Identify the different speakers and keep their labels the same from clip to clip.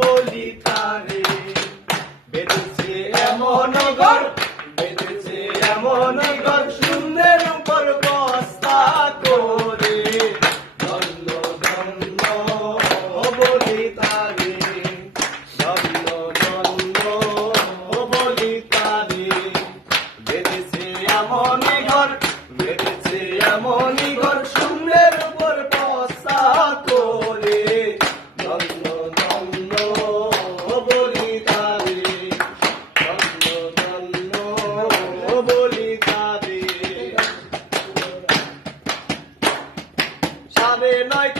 Speaker 1: বলি তারে বেঁধেছে এমন ঘর, বেঁধেছে এমন ঘর সুন্দর উপর বস্তা করে ধন্য ধন্য বলি তারে ধন্য ধন্য বলি তারে বেঁধেছে এমন ঘর বেঁধেছে এমন Friday night.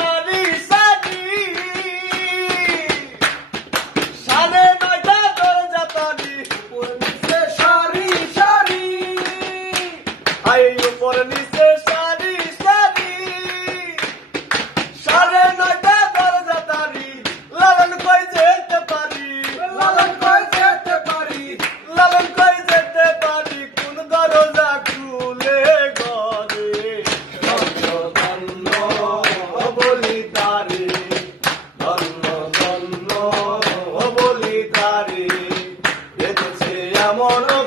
Speaker 1: I'm on.